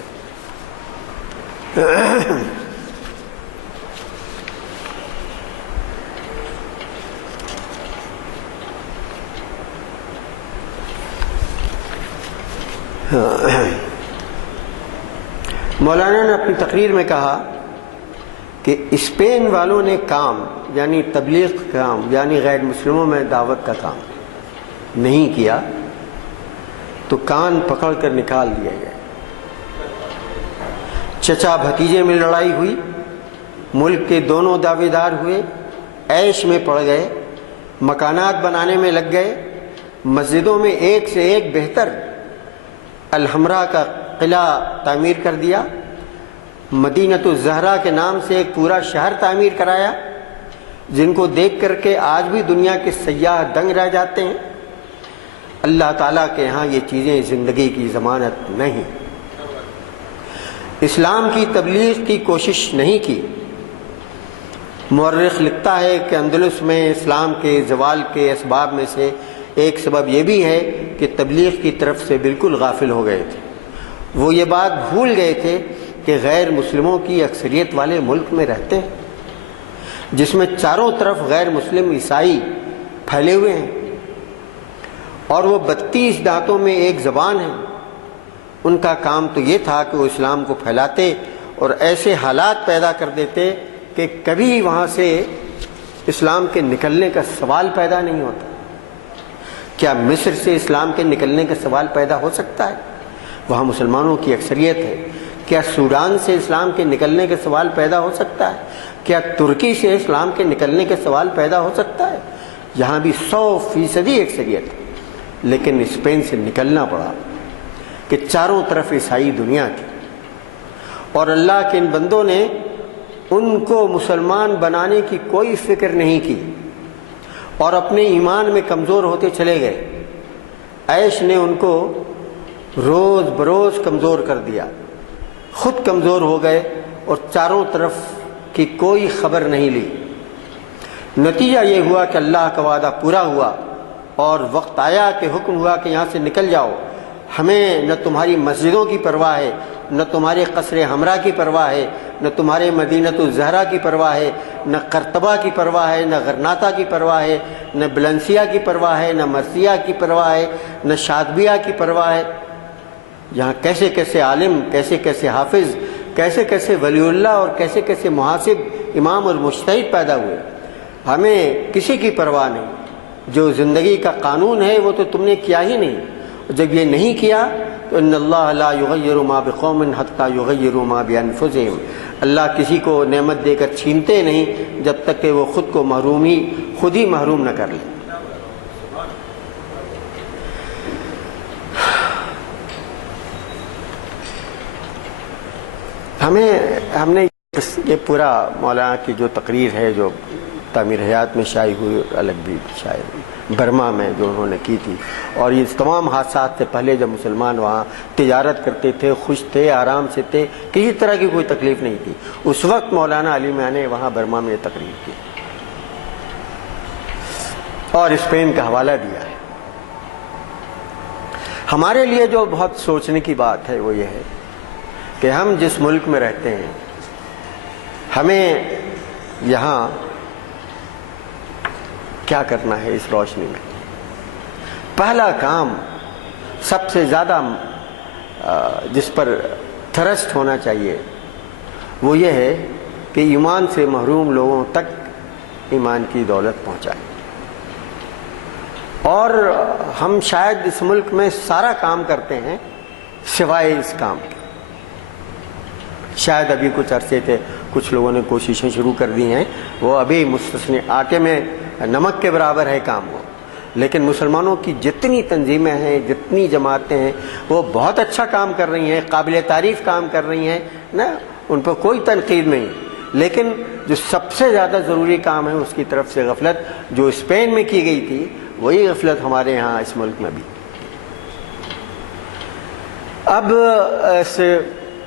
مولانا نے اپنی تقریر میں کہا کہ اسپین والوں نے کام یعنی تبلیغ کام یعنی غیر مسلموں میں دعوت کا کام نہیں کیا تو کان پکڑ کر نکال دیا گیا. چچا بھتیجے میں لڑائی ہوئی، ملک کے دونوں دعوے دار ہوئے، عیش میں پڑ گئے، مکانات بنانے میں لگ گئے، مسجدوں میں ایک سے ایک بہتر الحمرا کا قلعہ تعمیر کر دیا، مدینۃ الزہرا کے نام سے ایک پورا شہر تعمیر کرایا جن کو دیکھ کر کے آج بھی دنیا کے سیاح دنگ رہ جاتے ہیں. اللہ تعالیٰ کے ہاں یہ چیزیں زندگی کی ضمانت نہیں. اسلام کی تبلیغ کی کوشش نہیں کی. مورخ لکھتا ہے کہ اندلس میں اسلام کے زوال کے اسباب میں سے ایک سبب یہ بھی ہے کہ تبلیغ کی طرف سے بالکل غافل ہو گئے تھے. وہ یہ بات بھول گئے تھے کہ غیر مسلموں کی اکثریت والے ملک میں رہتے ہیں جس میں چاروں طرف غیر مسلم عیسائی پھیلے ہوئے ہیں اور وہ 32 دانتوں میں ایک زبان ہے. ان کا کام تو یہ تھا کہ وہ اسلام کو پھیلاتے اور ایسے حالات پیدا کر دیتے کہ کبھی وہاں سے اسلام کے نکلنے کا سوال پیدا نہیں ہوتا. کیا مصر سے اسلام کے نکلنے کا سوال پیدا ہو سکتا ہے؟ وہاں مسلمانوں کی اکثریت ہے. کیا سوڈان سے اسلام کے نکلنے کا سوال پیدا ہو سکتا ہے؟ کیا ترکی سے اسلام کے نکلنے کا سوال پیدا ہو سکتا ہے؟ یہاں بھی 100% اکثریت ہے. لیکن اسپین سے نکلنا پڑا کہ چاروں طرف عیسائی دنیا تھی اور اللہ کے ان بندوں نے ان کو مسلمان بنانے کی کوئی فکر نہیں کی اور اپنے ایمان میں کمزور ہوتے چلے گئے. عیش نے ان کو روز بروز کمزور کر دیا، خود کمزور ہو گئے اور چاروں طرف کی کوئی خبر نہیں لی۔ نتیجہ یہ ہوا کہ اللہ کا وعدہ پورا ہوا اور وقت آیا کہ حکم ہوا کہ یہاں سے نکل جاؤ، ہمیں نہ تمہاری مسجدوں کی پرواہ ہے، نہ تمہارے قصر حمراء کی پرواہ ہے، نہ تمہارے مدینۃ الزہرا کی پرواہ ہے، نہ قرطبہ کی پرواہ ہے، نہ غرناطہ کی پرواہ ہے، نہ بلنسیہ کی پرواہ ہے، نہ مرثیہ کی پرواہ ہے، نہ شاطبیہ کی پرواہ ہے۔ یہاں کیسے کیسے عالم، کیسے کیسے حافظ، کیسے کیسے ولی اللہ اور کیسے کیسے محاسب، امام اور مجتہد پیدا ہوئے۔ ہمیں کسی کی پرواہ نہیں، جو زندگی کا قانون ہے وہ تو تم نے کیا ہی نہیں، جب یہ نہیں کیا تو ان اللہ لا یغیر ما بقوم حتی یغیروا ما بانفسہم، اللہ کسی کو نعمت دے کر چھینتے نہیں جب تک کہ وہ خود ہی محروم نہ کر لیں۔ ہم نے یہ پورا مولانا کی جو تقریر ہے جو تعمیر حیات میں شائع ہوئی، الگ بھی شائع ہوئی برما میں جو انہوں نے کی تھی، اور یہ تمام حادثات سے پہلے جب مسلمان وہاں تجارت کرتے تھے، خوش تھے، آرام سے تھے، کسی طرح کی کوئی تکلیف نہیں تھی، اس وقت مولانا علی میاں نے وہاں برما میں تقریر کی اور اسپین کا حوالہ دیا ہے۔ ہمارے لیے جو بہت سوچنے کی بات ہے وہ یہ ہے کہ ہم جس ملک میں رہتے ہیں، ہمیں یہاں کیا کرنا ہے اس روشنی میں۔ پہلا کام سب سے زیادہ جس پر تھرسٹ ہونا چاہیے وہ یہ ہے کہ ایمان سے محروم لوگوں تک ایمان کی دولت پہنچائیں۔ اور ہم شاید اس ملک میں سارا کام کرتے ہیں سوائے اس کام کے۔ شاید ابھی کچھ عرصے تھے کچھ لوگوں نے کوششیں شروع کر دی ہیں، وہ ابھی مستثنی، آٹے میں نمک کے برابر ہے کام وہ، لیکن مسلمانوں کی جتنی تنظیمیں ہیں، جتنی جماعتیں ہیں، وہ بہت اچھا کام کر رہی ہیں، قابل تعریف کام کر رہی ہیں نا، ان پر کوئی تنقید نہیں، لیکن جو سب سے زیادہ ضروری کام ہے اس کی طرف سے غفلت جو اسپین میں کی گئی تھی، وہی غفلت ہمارے یہاں اس ملک میں بھی۔ اب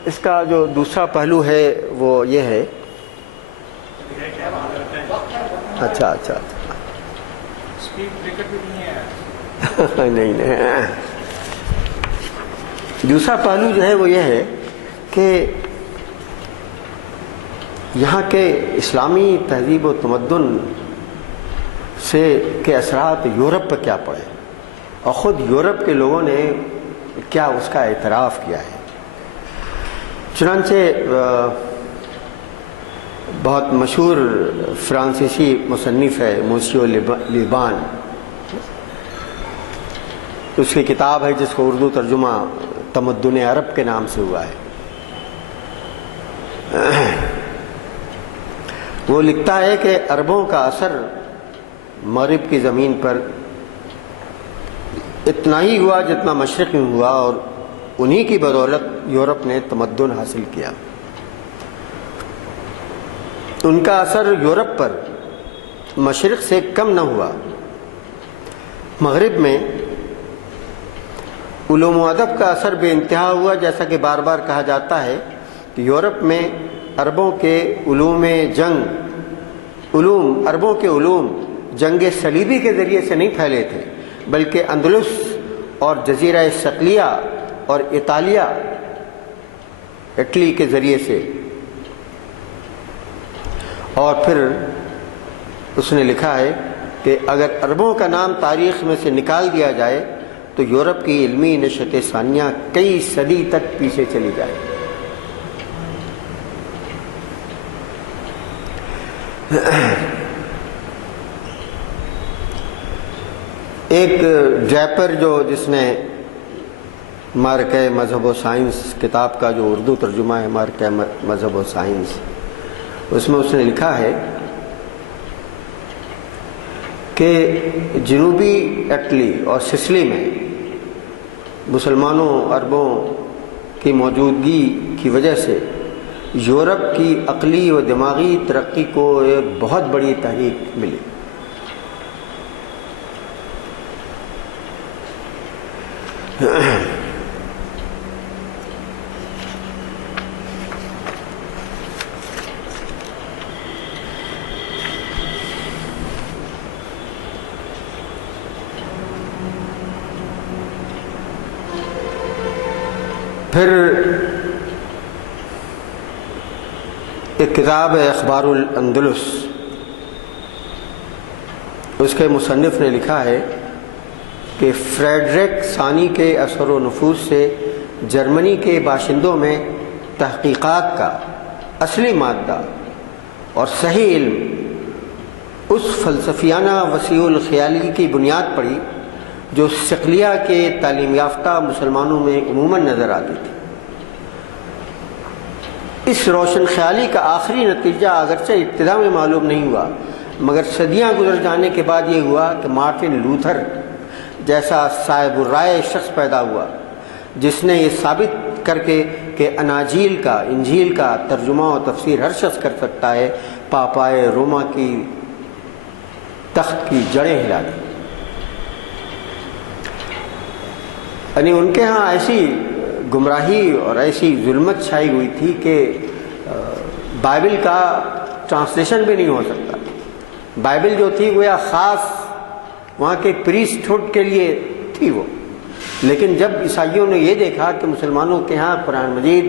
اس کا جو دوسرا پہلو ہے وہ یہ ہے، اچھا نہیں دوسرا پہلو جو ہے وہ یہ ہے کہ یہاں کے اسلامی تہذیب و تمدن سے کے اثرات یورپ پر کیا پڑے، اور خود یورپ کے لوگوں نے کیا اس کا اعتراف کیا ہے۔ چنانچہ بہت مشہور فرانسیسی مصنف ہے موسیو لیبان، اس کی کتاب ہے جس کو اردو ترجمہ تمدن عرب کے نام سے ہوا ہے۔ وہ لکھتا ہے کہ عربوں کا اثر مغرب کی زمین پر اتنا ہی ہوا جتنا مشرق میں ہوا، اور انہی کی بدولت یورپ نے تمدن حاصل کیا۔ ان کا اثر یورپ پر مشرق سے کم نہ ہوا۔ مغرب میں علوم و ادب کا اثر بے انتہا ہوا، جیسا کہ بار بار کہا جاتا ہے کہ یورپ میں عربوں کے علوم جنگ صلیبی کے ذریعے سے نہیں پھیلے تھے، بلکہ اندلس اور جزیرہ صقلیہ اور اٹلی کے ذریعے سے۔ اور پھر اس نے لکھا ہے کہ اگر عربوں کا نام تاریخ میں سے نکال دیا جائے تو یورپ کی علمی نشأت ثانیہ کئی صدی تک پیچھے چلی جائے۔ ایک ڈریپر جس نے مارکہ مذہب و سائنس کتاب کا جو اردو ترجمہ ہے مارکہ مذہب و سائنس، اس میں اس نے لکھا ہے کہ جنوبی اٹلی اور سسلی میں مسلمانوں عربوں کی موجودگی کی وجہ سے یورپ کی عقلی و دماغی ترقی کو ایک بہت بڑی تحریک ملی۔ پھر ایک کتاب ہے اخبار الاندلس، اس کے مصنف نے لکھا ہے کہ فریڈرک ثانی کے اثر و نفوذ سے جرمنی کے باشندوں میں تحقیقات کا اصلی مادہ اور صحیح علم اس فلسفیانہ وسیع الخیالی کی بنیاد پڑی جو صقلیہ کے تعلیم یافتہ مسلمانوں میں عموماً نظر آتی تھی۔ اس روشن خیالی کا آخری نتیجہ اگرچہ ابتدا میں معلوم نہیں ہوا، مگر صدیاں گزر جانے کے بعد یہ ہوا کہ مارٹن لوتھر جیسا صاحب الرائے شخص پیدا ہوا جس نے یہ ثابت کر کے کہ انجیل کا ترجمہ و تفسیر ہر شخص کر سکتا ہے، پاپائے روما کی تخت کی جڑیں ہلا دی۔ یعنی ان کے ہاں ایسی گمراہی اور ایسی ظلمت چھائی ہوئی تھی کہ بائبل کا ٹرانسلیشن بھی نہیں ہو سکتا۔ بائبل جو تھی گویا خاص وہاں کے پریسٹ ہوڈ کے لیے تھی وہ، لیکن جب عیسائیوں نے یہ دیکھا کہ مسلمانوں کے ہاں قرآن مجید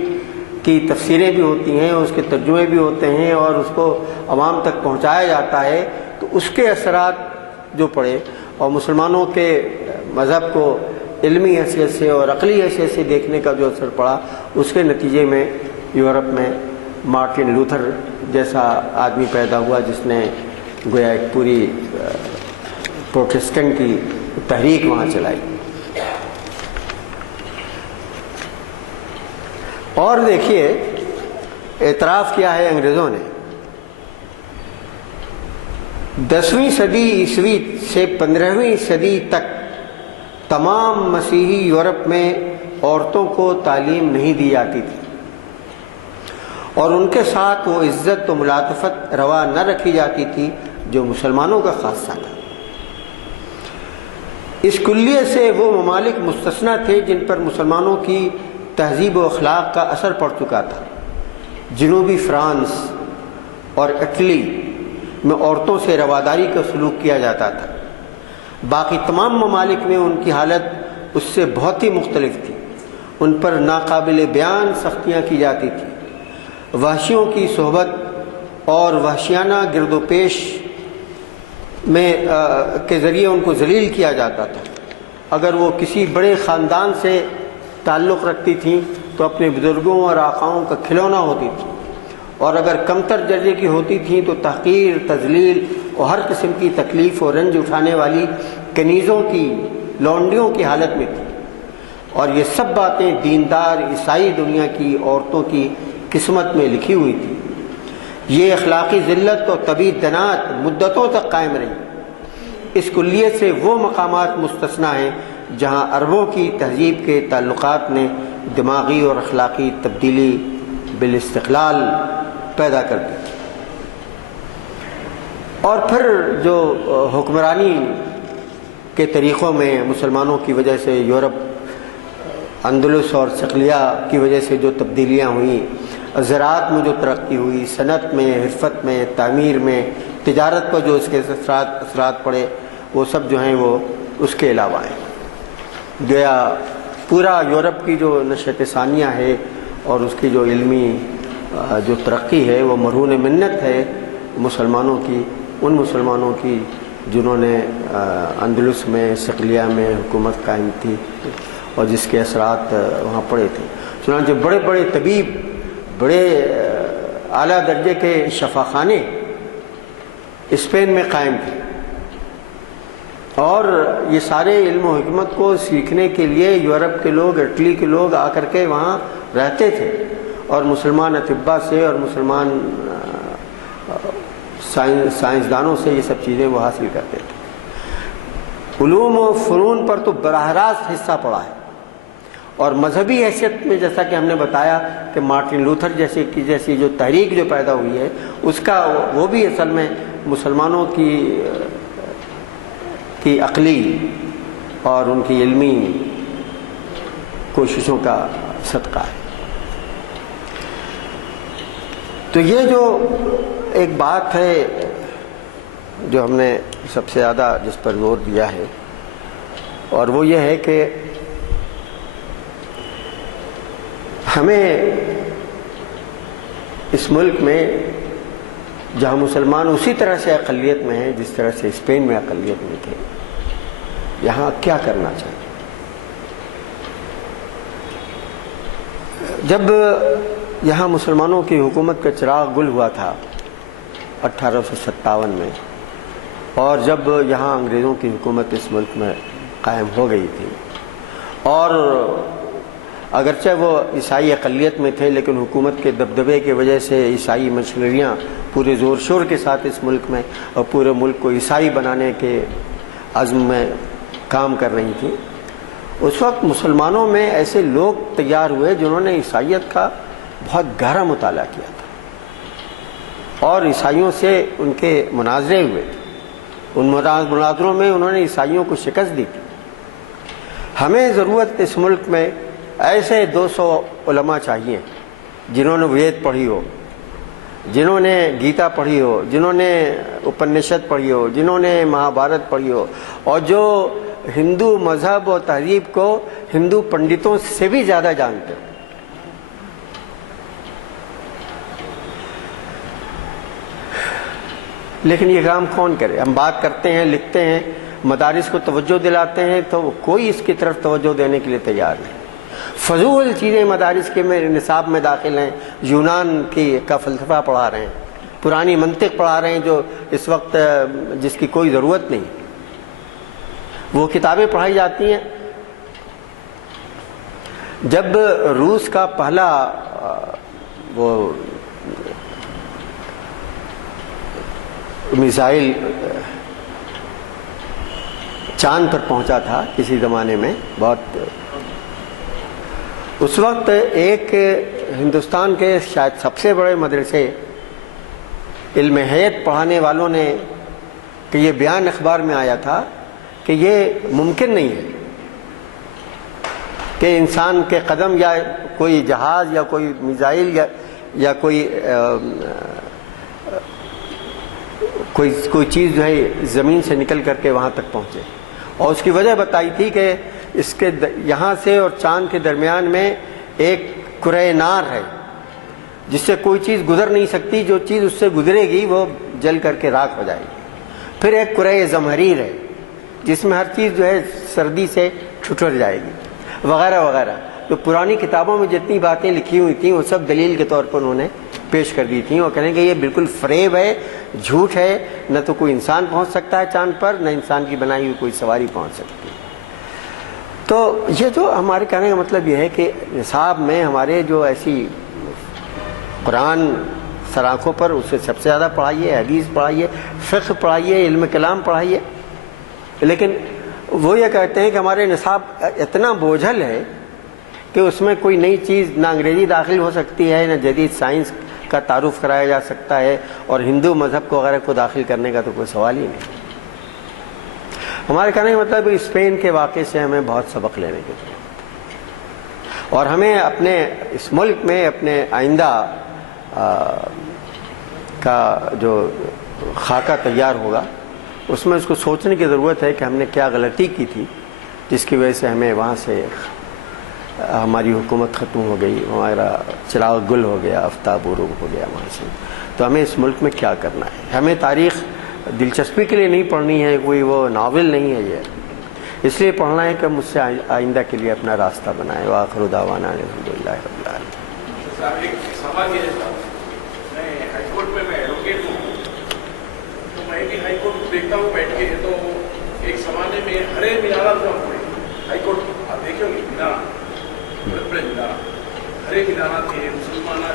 کی تفسیریں بھی ہوتی ہیں، اس کے ترجمے بھی ہوتے ہیں اور اس کو عوام تک پہنچایا جاتا ہے، تو اس کے اثرات جو پڑے اور مسلمانوں کے مذہب کو علمی حیثیت سے اور عقلی حیثیت سے دیکھنے کا جو اثر پڑا، اس کے نتیجے میں یورپ میں مارٹن لوتھر جیسا آدمی پیدا ہوا جس نے گویا ایک پوری پروٹسٹنٹ کی تحریک وہاں چلائی۔ اور دیکھیے اعتراف کیا ہے انگریزوں نے، 10ویں صدی عیسوی سے 15ویں صدی تک تمام مسیحی یورپ میں عورتوں کو تعلیم نہیں دی جاتی تھی اور ان کے ساتھ وہ عزت و ملاطفت روا نہ رکھی جاتی تھی جو مسلمانوں کا خاصہ تھا۔ اس کلیے سے وہ ممالک مستثنیٰ تھے جن پر مسلمانوں کی تہذیب و اخلاق کا اثر پڑ چکا تھا۔ جنوبی فرانس اور اٹلی میں عورتوں سے رواداری کا سلوک کیا جاتا تھا، باقی تمام ممالک میں ان کی حالت اس سے بہت ہی مختلف تھی۔ ان پر ناقابل بیان سختیاں کی جاتی تھیں، وحشیوں کی صحبت اور وحشیانہ گرد و پیش میں کے ذریعے ان کو ذلیل کیا جاتا تھا۔ اگر وہ کسی بڑے خاندان سے تعلق رکھتی تھیں تو اپنے بزرگوں اور آقاؤں کا کھلونا ہوتی تھی، اور اگر کمتر درجے کی ہوتی تھیں تو تحقیر، تذلیل اور ہر قسم کی تکلیف اور رنج اٹھانے والی کنیزوں کی، لونڈیوں کی حالت میں تھی۔ اور یہ سب باتیں دیندار عیسائی دنیا کی عورتوں کی قسمت میں لکھی ہوئی تھی۔ یہ اخلاقی ذلت اور طبی دنات مدتوں تک قائم رہی۔ اس کلیے سے وہ مقامات مستثنیٰ ہیں جہاں عربوں کی تہذیب کے تعلقات نے دماغی اور اخلاقی تبدیلی بالاستقلال پیدا کر دی۔ اور پھر جو حکمرانی کے طریقوں میں مسلمانوں کی وجہ سے یورپ، اندلس اور صقلیہ کی وجہ سے جو تبدیلیاں ہوئیں، زراعت میں جو ترقی ہوئی، صنعت میں، حرفت میں، تعمیر میں، تجارت پر جو اس کے اثرات پڑے، وہ سب جو ہیں وہ اس کے علاوہ ہیں۔ گویا پورا یورپ کی جو نشأت ثانیہ ہے اور اس کی جو علمی جو ترقی ہے وہ مرہون منت ہے مسلمانوں کی، ان مسلمانوں کی جنہوں نے اندلس میں، صقلیہ میں حکومت قائم تھی اور جس کے اثرات وہاں پڑے تھے۔ چنانچہ بڑے بڑے طبیب، بڑے اعلیٰ درجے کے شفاخانے اسپین میں قائم تھے، اور یہ سارے علم و حکمت کو سیکھنے کے لیے یورپ کے لوگ، اٹلی کے لوگ آ کر کے وہاں رہتے تھے اور مسلمان اطباء سے اور مسلمان سائنسدانوں سے یہ سب چیزیں وہ حاصل کرتے تھے۔ علوم و فنون پر تو براہ راست حصہ پڑا ہے، اور مذہبی حیثیت میں جیسا کہ ہم نے بتایا کہ مارٹن لوتھر جیسی جو تحریک جو پیدا ہوئی ہے، اس کا وہ بھی اصل میں مسلمانوں کی عقلی اور ان کی علمی کوششوں کا صدقہ ہے۔ تو یہ جو ایک بات ہے جو ہم نے سب سے زیادہ جس پر زور دیا ہے، اور وہ یہ ہے کہ ہمیں اس ملک میں جہاں مسلمان اسی طرح سے اقلیت میں ہیں جس طرح سے اسپین میں اقلیت میں تھے، یہاں کیا کرنا چاہیے؟ جب یہاں مسلمانوں کی حکومت کا چراغ گل ہوا تھا 1857 میں، اور جب یہاں انگریزوں کی حکومت اس ملک میں قائم ہو گئی تھی، اور اگرچہ وہ عیسائی اقلیت میں تھے لیکن حکومت کے دبدبے کی وجہ سے عیسائی مشنریاں پورے زور شور کے ساتھ اس ملک میں اور پورے ملک کو عیسائی بنانے کے عزم میں کام کر رہی تھیں، اس وقت مسلمانوں میں ایسے لوگ تیار ہوئے جنہوں نے عیسائیت کا بہت گہرا مطالعہ کیا تھا، اور عیسائیوں سے ان کے مناظرے ہوئے تھے۔ ان مناظروں میں انہوں نے عیسائیوں کو شکست دی تھی۔ ہمیں ضرورت اس ملک میں ایسے 200 علماء چاہیے جنہوں نے وید پڑھی ہو، جنہوں نے گیتا پڑھی ہو، جنہوں نے اپنشد پڑھی ہو، جنہوں نے مہابھارت پڑھی ہو، اور جو ہندو مذہب اور تہذیب کو ہندو پنڈتوں سے بھی زیادہ جانتے ہو۔ لیکن یہ کام کون کرے؟ ہم بات کرتے ہیں، لکھتے ہیں، مدارس کو توجہ دلاتے ہیں، تو کوئی اس کی طرف توجہ دینے کے لیے تیار نہیں۔ فضول چیزیں مدارس کے میں نصاب میں داخل ہیں، یونان کا فلسفہ پڑھا رہے ہیں، پرانی منطق پڑھا رہے ہیں جو اس وقت جس کی کوئی ضرورت نہیں۔ وہ کتابیں پڑھائی جاتی ہیں۔ جب روس کا پہلا وہ میزائل چاند پر پہنچا تھا کسی زمانے میں، بہت اس وقت ایک ہندوستان کے شاید سب سے بڑے مدرسے علم حیات پڑھانے والوں نے کہ یہ بیان اخبار میں آیا تھا کہ یہ ممکن نہیں ہے کہ انسان کے قدم یا کوئی جہاز یا کوئی میزائل یا کوئی چیز جو ہے زمین سے نکل کر کے وہاں تک پہنچے، اور اس کی وجہ بتائی تھی کہ اس کے یہاں سے اور چاند کے درمیان میں ایک کرۂ نار ہے جس سے کوئی چیز گزر نہیں سکتی، جو چیز اس سے گزرے گی وہ جل کر کے راکھ ہو جائے گی۔ پھر ایک کرۂ زمہریر ہے جس میں ہر چیز جو ہے سردی سے ٹھٹر جائے گی، وغیرہ وغیرہ۔ تو پرانی کتابوں میں جتنی باتیں لکھی ہوئی تھیں وہ سب دلیل کے طور پر انہوں نے پیش کر دی تھیں، اور کہیں کہ یہ بالکل فریب ہے، جھوٹ ہے، نہ تو کوئی انسان پہنچ سکتا ہے چاند پر، نہ انسان کی بنائی ہوئی کوئی سواری پہنچ سکتی ہے۔ تو یہ جو ہمارے کہنے کا مطلب یہ ہے کہ نصاب میں ہمارے جو ایسی قرآن سر آنکھوں پر اسے سب سے زیادہ پڑھائیے، حدیث پڑھائیے، فقہ پڑھائیے، علم کلام پڑھائیے، لیکن وہ یہ کہتے ہیں کہ ہمارے نصاب اتنا بوجھل ہے کہ اس میں کوئی نئی چیز نہ انگریزی داخل ہو سکتی ہے، نہ جدید سائنس کا تعارف کرایا جا سکتا ہے، اور ہندو مذہب کو وغیرہ کو داخل کرنے کا تو کوئی سوال ہی نہیں۔ ہمارے کہنے کا مطلب اسپین کے واقعے سے ہمیں بہت سبق لینے کی ضرورت، اور ہمیں اپنے اس ملک میں اپنے آئندہ کا جو خاکہ تیار ہوگا اس میں اس کو سوچنے کی ضرورت ہے کہ ہم نے کیا غلطی کی تھی جس کی وجہ سے ہمیں وہاں سے ہماری حکومت ختم ہو گئی، ہمارا چراغ گل ہو گیا، آفتاب غروب ہو گیا وہاں سے۔ تو ہمیں اس ملک میں کیا کرنا ہے؟ ہمیں تاریخ دلچسپی کے لیے نہیں پڑھنی ہے، کوئی وہ ناول نہیں ہے، یہ اس لیے پڑھنا ہے کہ ہم اس سے آئندہ کے لیے اپنا راستہ بنائیں۔ وآخر دعوانا الحمدللہ رب العالمین۔ ایک سوال یہ تھا، میں ہائی کورٹ میں ایڈوکیٹ ہوں، تو میں بھی ہائی کورٹ دیکھتا ہوں بیٹھ کے، تو ایک زمانے میں ہرے مینارہ جو ہم پڑے ہائی کورٹ آپ دیکھیں گے، مینارہ بڑے بڑے مینارہ، ہرے مینارہ تھے، مسلمانہ